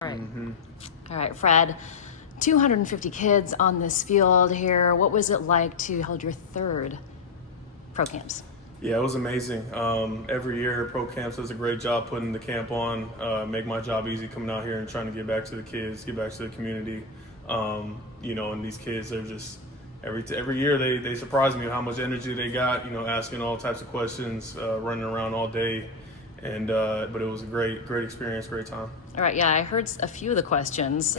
All right. Mm-hmm. All right, Fred. 250 kids on this field here. What was it like to hold your third pro camps? Yeah, it was amazing. Every year, Pro Camps does a great job putting the camp on, make my job easy coming out here and trying to get back to the kids, get back to the community. And these kids, they're just, every year they surprise me with how much energy they got, asking all types of questions, running around all day. But it was a great experience, great time. All right, yeah, I heard a few of the questions.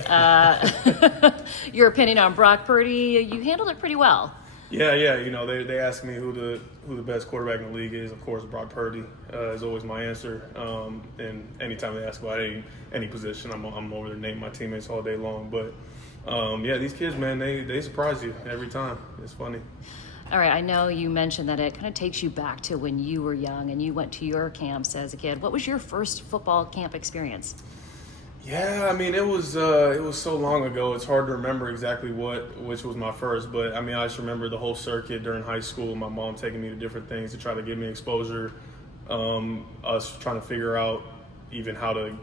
Your opinion on Brock Purdy, you handled it pretty well. Yeah. They asked me who the best quarterback in the league is. Of course, Brock Purdy is always my answer. And anytime they ask about any position, I'm over there naming my teammates all day long. But these kids, man, they surprise you every time. It's funny. All right, I know you mentioned that it kind of takes you back to when you were young and you went to your camps as a kid. What was your first football camp experience? Yeah, I mean, it was so long ago. It's hard to remember exactly which was my first, but I mean, I just remember the whole circuit during high school. My mom taking me to different things to try to give me exposure. Us trying to figure out even how to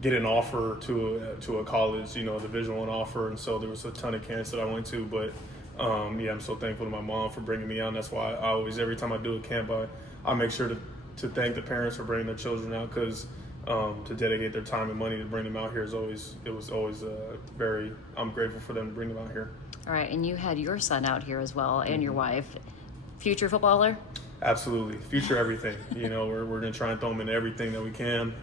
get an offer to a college, a Division I offer, and so there was a ton of camps that I went to. But I'm so thankful to my mom for bringing me out. That's why I always, every time I do a camp, I make sure to thank the parents for bringing their children out, because to dedicate their time and money to bring them out here was always I'm grateful for them to bring them out here. All right, and you had your son out here as well, and your wife. Future footballer? Absolutely, future everything. We're gonna try and throw him into everything that we can.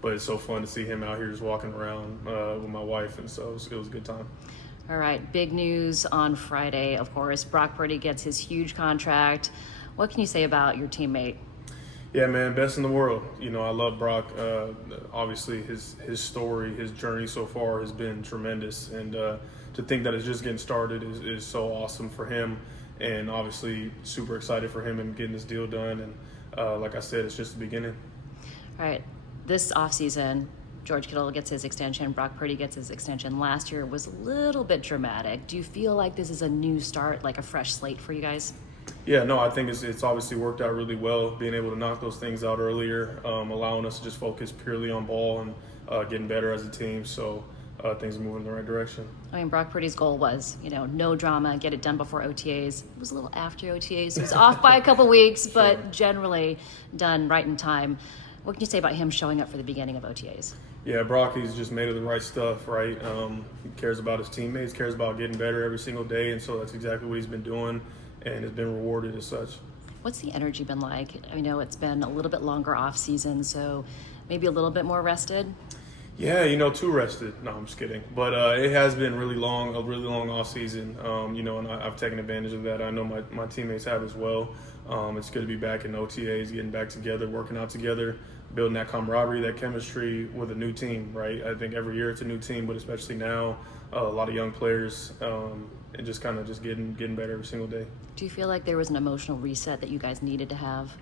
But it's so fun to see him out here just walking around with my wife, and so it was a good time. All right, big news on Friday, of course. Brock Purdy gets his huge contract. What can you say about your teammate? Yeah, man, best in the world. I love Brock. Obviously, his story, his journey so far has been tremendous, and to think that it's just getting started is so awesome for him. And obviously, super excited for him and getting this deal done. And like I said, it's just the beginning. All right, this offseason, George Kittle gets his extension, Brock Purdy gets his extension. Last year was a little bit dramatic. Do you feel like this is a new start, like a fresh slate for you guys? Yeah, no, I think it's obviously worked out really well, being able to knock those things out earlier, allowing us to just focus purely on ball and getting better as a team. So things are moving in the right direction. I mean, Brock Purdy's goal was, no drama, get it done before OTAs. It was a little after OTAs. It was off by a couple weeks, but Sure. Generally done right in time. What can you say about him showing up for the beginning of OTAs? Yeah, Brock, he's just made of the right stuff, right? He cares about his teammates, cares about getting better every single day, and so that's exactly what he's been doing, and has been rewarded as such. What's the energy been like? I know it's been a little bit longer off season, so maybe a little bit more rested. Yeah, too rested. No, I'm just kidding. But it has been a really long off season. And I've taken advantage of that. I know my teammates have as well. It's good to be back in OTAs, getting back together, working out together, building that camaraderie, that chemistry with a new team, right? I think every year it's a new team, but especially now, a lot of young players, and just kind of just getting better every single day. Do you feel like there was an emotional reset that you guys needed to have?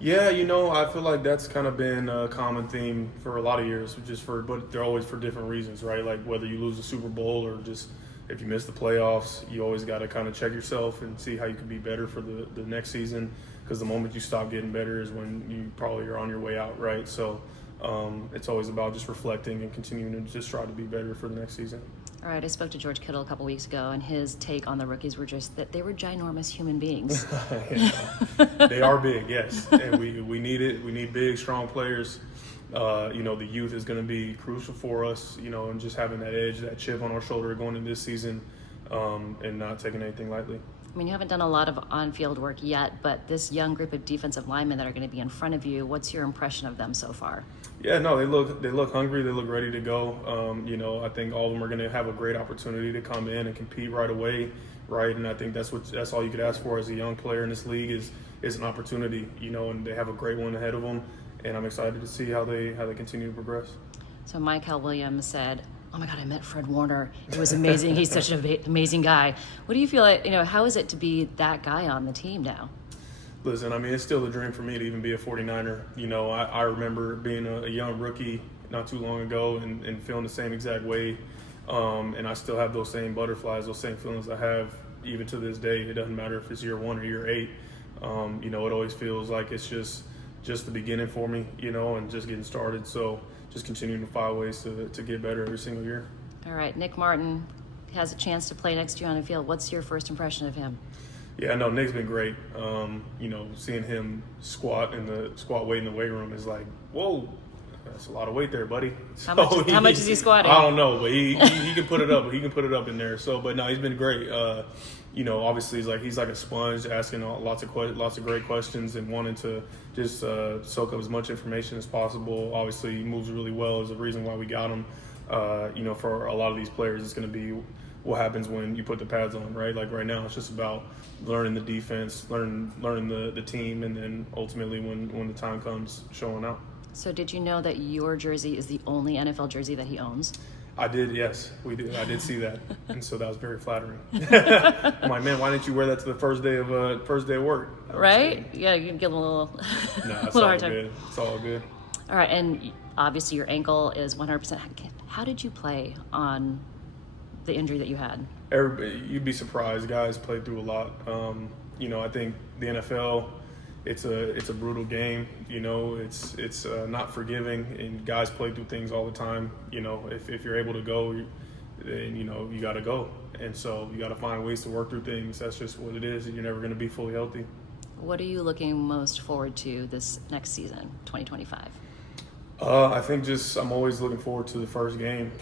Yeah, I feel like that's kind of been a common theme for a lot of years, but they're always for different reasons, right? Like whether you lose the Super Bowl or just if you miss the playoffs, you always got to kind of check yourself and see how you can be better for the next season, because the moment you stop getting better is when you probably are on your way out, right? So it's always about just reflecting and continuing to just try to be better for the next season. All right, I spoke to George Kittle a couple weeks ago, and his take on the rookies were just that they were ginormous human beings. They are big, yes, and we need it. We need big, strong players. The youth is going to be crucial for us, and just having that edge, that chip on our shoulder going into this season, and not taking anything lightly. I mean, you haven't done a lot of on-field work yet, but this young group of defensive linemen that are going to be in front of you, what's your impression of them so far? Yeah, no, they look hungry. They look ready to go. I think all of them are going to have a great opportunity to come in and compete right away, right? And I think that's all you could ask for as a young player in this league is an opportunity, and they have a great one ahead of them. And I'm excited to see how they continue to progress. So Michael Williams said, "Oh my God, I met Fred Warner. It was amazing. He's such an amazing guy." What do you feel like, how is it to be that guy on the team now? Listen, I mean, it's still a dream for me to even be a 49er. I remember being a young rookie not too long ago and feeling the same exact way. And I still have those same butterflies, those same feelings I have even to this day. It doesn't matter if it's year 1 or year 8. It always feels like it's just the beginning for me, and just getting started. So just continuing to find ways to get better every single year. All right, Nick Martin has a chance to play next year on the field. What's your first impression of him? Yeah, no, Nick's been great. Seeing him squat weight in the weight room is like, whoa, that's a lot of weight there, buddy. How much is he squatting? I don't know, but he can put it up. He can put it up in there. So, but no, he's been great. Obviously he's like a sponge, asking lots of great questions and wanting to just soak up as much information as possible. Obviously, he moves really well. Is the reason why we got him. For a lot of these players, it's going to be what happens when you put the pads on, right? Like right now, it's just about learning the defense, learning the team, and then ultimately when the time comes, showing out. So did you know that your jersey is the only NFL jersey that he owns? I did, yes. We did. I did see that, and so that was very flattering. I'm like, man, why didn't you wear that to the first day of work? Right? Yeah, you can give him a little, no, it's little all hard time. good. It's all good. All right, and obviously your ankle is 100%. How did you play on the injury that you had? You'd be surprised. Guys played through a lot. I think the NFL, it's a brutal game. It's not forgiving, and guys play through things all the time. If you're able to go, then you got to go, and so you got to find ways to work through things. That's just what it is, and you're never going to be fully healthy. What are you looking most forward to this next season, 2025? I think I'm always looking forward to the first game.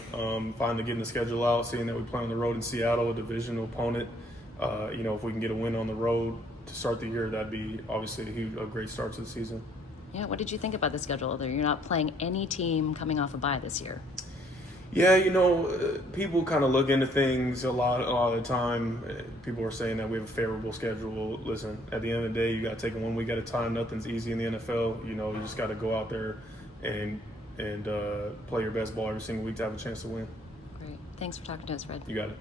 Finally getting the schedule out, seeing that we play on the road in Seattle, a divisional opponent. If we can get a win on the road to start the year, that'd be obviously a great start to the season. Yeah, what did you think about the schedule? You're not playing any team coming off a bye this year. Yeah, people kind of look into things a lot of the time. People are saying that we have a favorable schedule. Listen, at the end of the day, you got to take it 1 week at a time. Nothing's easy in the NFL. You just got to go out there and play your best ball every single week to have a chance to win. Great. Thanks for talking to us, Fred. You got it.